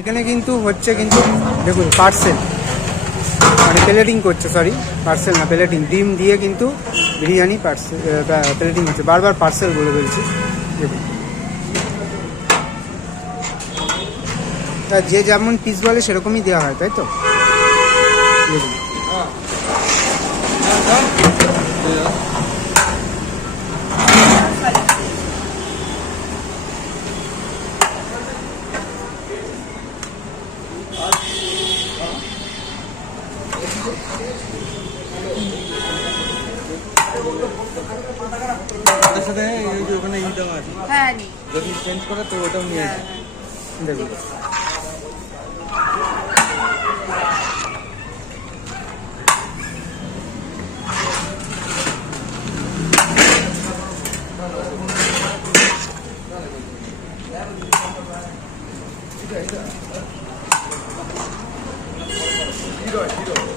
এখানে কিন্তু হচ্ছে কিন্তু দেখুন পার্সেল মানে প্লেটিং করছে, সরি পার্সেল না প্লেটিং, ডিম দিয়ে কিন্তু বিরিয়ানি পার্সেল প্লেটিং হচ্ছে, বারবার পার্সেল বলে বলছি। দেখুন যে যেমন পিস বলে সেরকমই দেওয়া হয়, তাই তো? দেখুন ওটার সাথে এই যে ওখানে ই দেওয়া আছে, হ্যাঁ যদি চেঞ্জ করে তো ওটাও নিয়ে আসবে। দেখুন হিরো